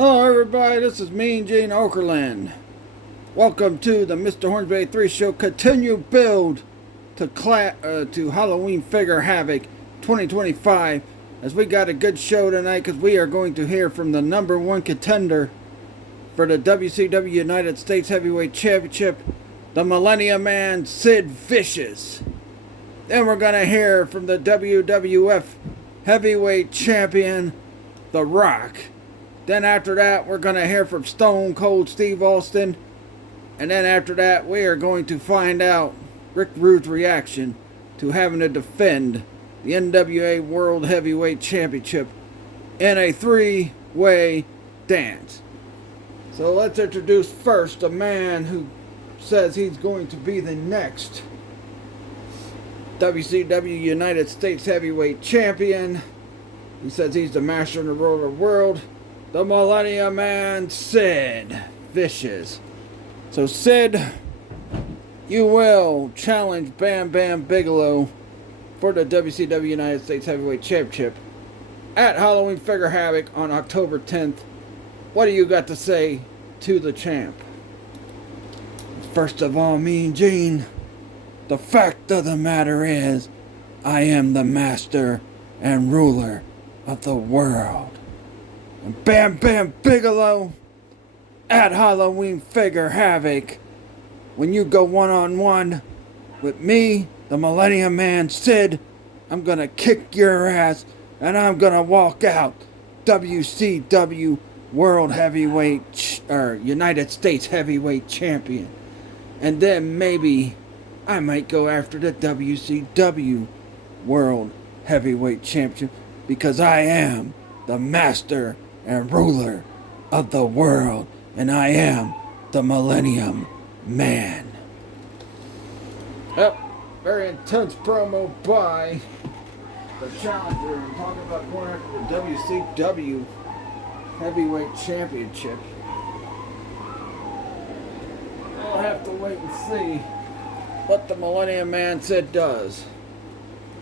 Hello everybody, this is Mean Gene Okerlund. Welcome to the Mr. Hornsby 3 show. Continue build to Halloween Figure Havoc 2025. As we got a good show tonight because we are going to hear from the number one contender for the WCW United States Heavyweight Championship, the Millennium Man Sid Vicious. Then we're going to hear from the WWF Heavyweight Champion, The Rock. Then after that, we're going to hear from Stone Cold Steve Austin. And then after that, we are going to find out Rick Rude's reaction to having to defend the NWA World Heavyweight Championship in a three-way dance. So let's introduce first a man who says he's going to be the next WCW United States Heavyweight Champion. He says he's the master and the ruler of the world. The Millennium Man, Sid Vicious. So Sid, you will challenge Bam Bam Bigelow for the WCW United States Heavyweight Championship at Halloween Figure Havoc on October 10th. What do you got to say to the champ? First of all, Mean Gene, the fact of the matter is, I am the master and ruler of the world. And Bam Bam Bigelow at Halloween Figure Havoc, when you go one-on-one with me, the Millennium Man Sid, I'm gonna kick your ass and I'm gonna walk out WCW World Heavyweight or United States Heavyweight Champion. And then maybe I might go after the WCW World Heavyweight Championship because I am the master and ruler of the world, and I am the Millennium Man. Yep, very intense promo by the challenger and talking about going after the WCW Heavyweight Championship. I'll have to wait and see what the Millennium Man Sid does.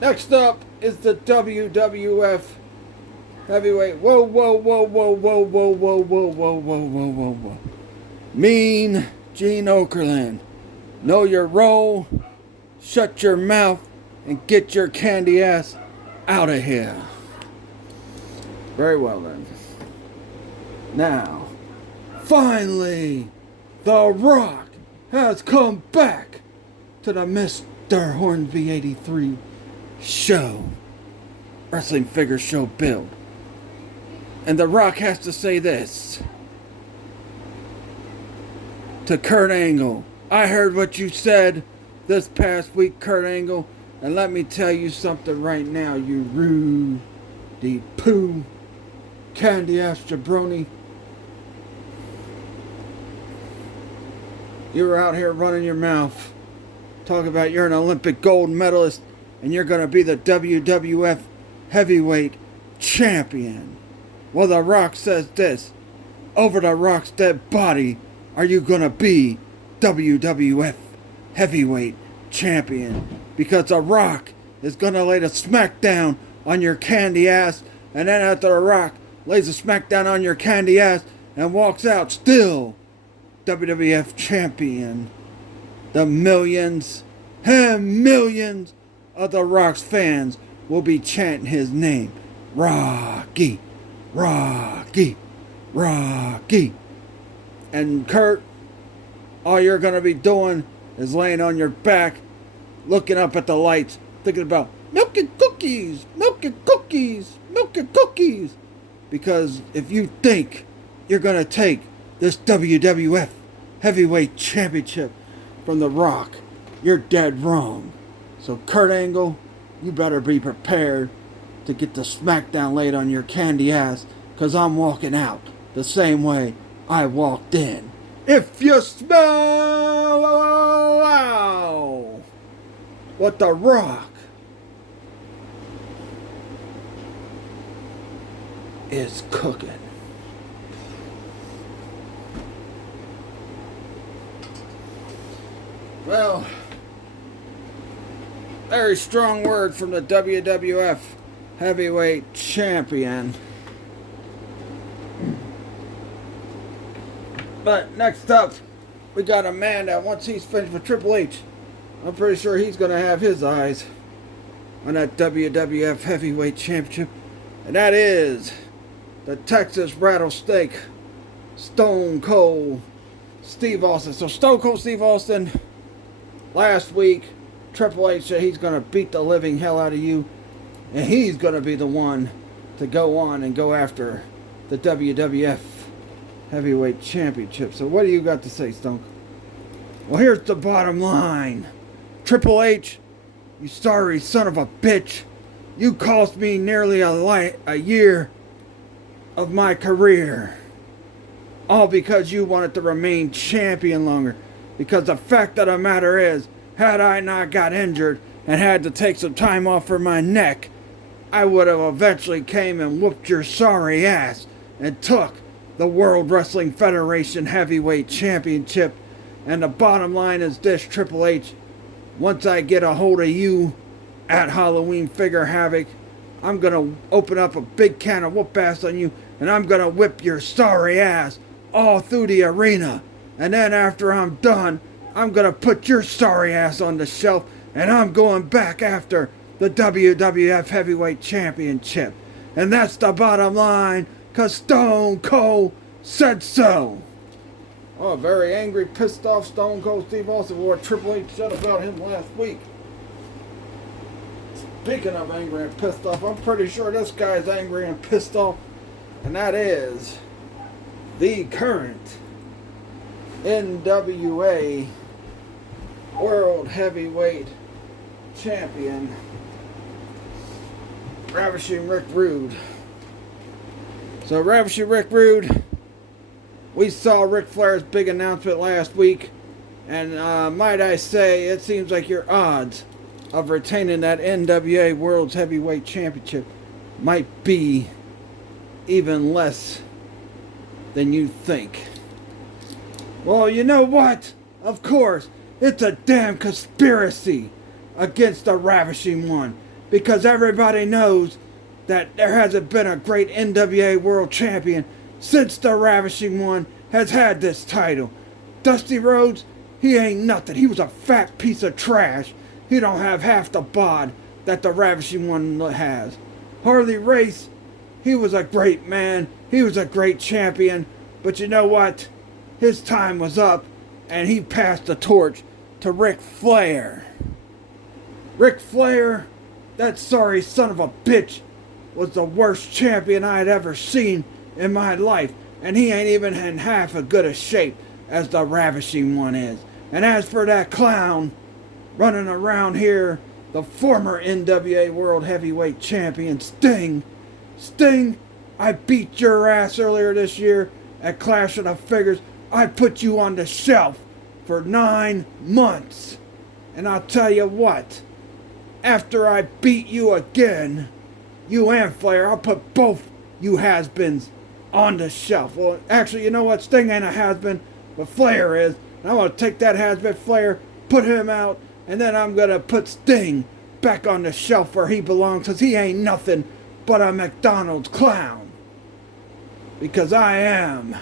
Next up is the WWF Heavyweight. Whoa. Mean Gene Okerlund. Know your role. Shut your mouth and get your candy ass out of here. Very well then. Now, finally, The Rock has come back to the Mr. Hornsby 83 show. Wrestling figure show build. And The Rock has to say this to Kurt Angle. I heard what you said this past week, Kurt Angle, and let me tell you something right now, you Rudy Poo, candy ass jabroni. You were out here running your mouth, talking about you're an Olympic gold medalist, and you're going to be the WWF Heavyweight Champion. Well, The Rock says this. Over The Rock's dead body, are you going to be WWF Heavyweight Champion? Because The Rock is going to lay the smackdown on your candy ass. And then after The Rock lays the smackdown on your candy ass and walks out still WWF Champion, the millions and millions of The Rock's fans will be chanting his name. Rocky. Rocky, Rocky. And Kurt, all you're going to be doing is laying on your back, looking up at the lights, thinking about milk and cookies, milk and cookies, milk and cookies. Because if you think you're going to take this WWF Heavyweight Championship from The Rock, you're dead wrong. So Kurt Angle, you better be prepared to get the smackdown laid on your candy ass, because I'm walking out the same way I walked in. If you smell what The Rock is cooking. Well, very strong word from the WWF Heavyweight Champion. But next up, we got a man that once he's finished with Triple H, I'm pretty sure he's going to have his eyes on that WWF Heavyweight Championship. And that is the Texas Rattlesnake, Stone Cold Steve Austin. So Stone Cold Steve Austin, last week, Triple H said he's going to beat the living hell out of you. And he's going to be the one to go on and go after the WWF Heavyweight Championship. So what do you got to say, Stone? Well, here's the bottom line. Triple H, you sorry son of a bitch. You cost me nearly a year of my career. All because you wanted to remain champion longer. Because the fact of the matter is, had I not got injured and had to take some time off for my neck, I would have eventually came and whooped your sorry ass and took the World Wrestling Federation Heavyweight Championship. And the bottom line is this, Triple H. Once I get a hold of you at Halloween Figure Havoc, I'm going to open up a big can of whoop ass on you, and I'm going to whip your sorry ass all through the arena. And then after I'm done, I'm going to put your sorry ass on the shelf, and I'm going back after the WWF Heavyweight Championship. And that's the bottom line, because Stone Cold said so. Oh, very angry, pissed off Stone Cold Steve Austin, what Triple H said about him last week. Speaking of angry and pissed off, I'm pretty sure this guy's angry and pissed off. And that is the current NWA World Heavyweight Champion, Ravishing Rick Rude. So Ravishing Rick Rude, we saw Ric Flair's big announcement last week, and might I say, it seems like your odds of retaining that NWA World Heavyweight Championship might be even less than you think. Well, you know what? Of course, it's a damn conspiracy against the Ravishing One, because everybody knows that there hasn't been a great NWA World Champion since the Ravishing One has had this title. Dusty Rhodes, he ain't nothing. He was a fat piece of trash. He don't have half the bod that the Ravishing One has. Harley Race, he was a great man. He was a great champion. But you know what? His time was up, and he passed the torch to Ric Flair. Ric Flair, that sorry son of a bitch, was the worst champion I had ever seen in my life, and he ain't even in half as good a shape as the Ravishing One is. And as for that clown running around here, the former NWA World Heavyweight Champion, Sting, I beat your ass earlier this year at Clash of the Figures. I put you on the shelf for 9 months. And I'll tell you what, after I beat you again, you and Flair, I'll put both you has-beens on the shelf. Well, actually, you know what? Sting ain't a has-been, but Flair is. And I'm going to take that has-been Flair, put him out, and then I'm going to put Sting back on the shelf where he belongs, because he ain't nothing but a McDonald's clown. Because I am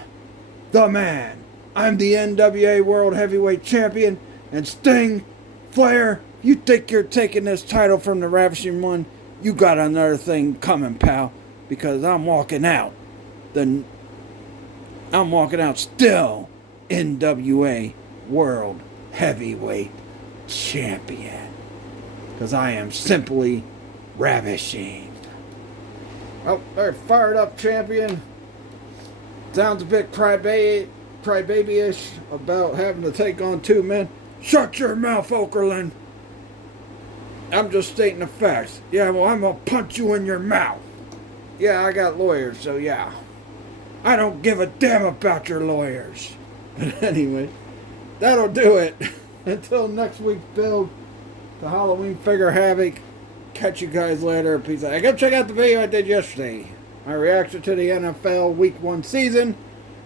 the man. I'm the NWA World Heavyweight Champion, and Sting, Flair, you think you're taking this title from the Ravishing One, you got another thing coming, pal, because I'm walking out still NWA World Heavyweight Champion, because I am simply ravishing. Oh, very fired up champion. Sounds a bit crybaby-ish about having to take on 2 men. Shut your mouth, Okerlund. I'm just stating the facts. Yeah, well, I'm gonna punch you in your mouth. Yeah, I got lawyers, so yeah. I don't give a damn about your lawyers. But anyway, that'll do it. Until next week's build, the Halloween Figure Havoc. Catch you guys later. Peace out. Go check out the video I did yesterday. My reaction to the NFL Week 1 season.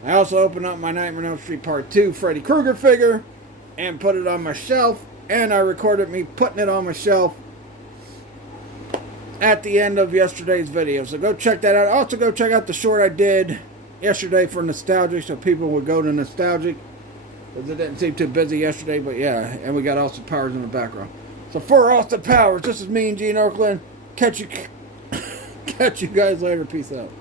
I also opened up my Nightmare on Elm Street Part 2 Freddy Krueger figure and put it on my shelf. And I recorded me putting it on my shelf at the end of yesterday's video. So go check that out. Also go check out the short I did yesterday for nostalgic, so people would go to nostalgic. Because it didn't seem too busy yesterday, but yeah, and we got Austin Powers in the background. So for Austin Powers, this is me and Gene Oakland. Catch you guys later. Peace out.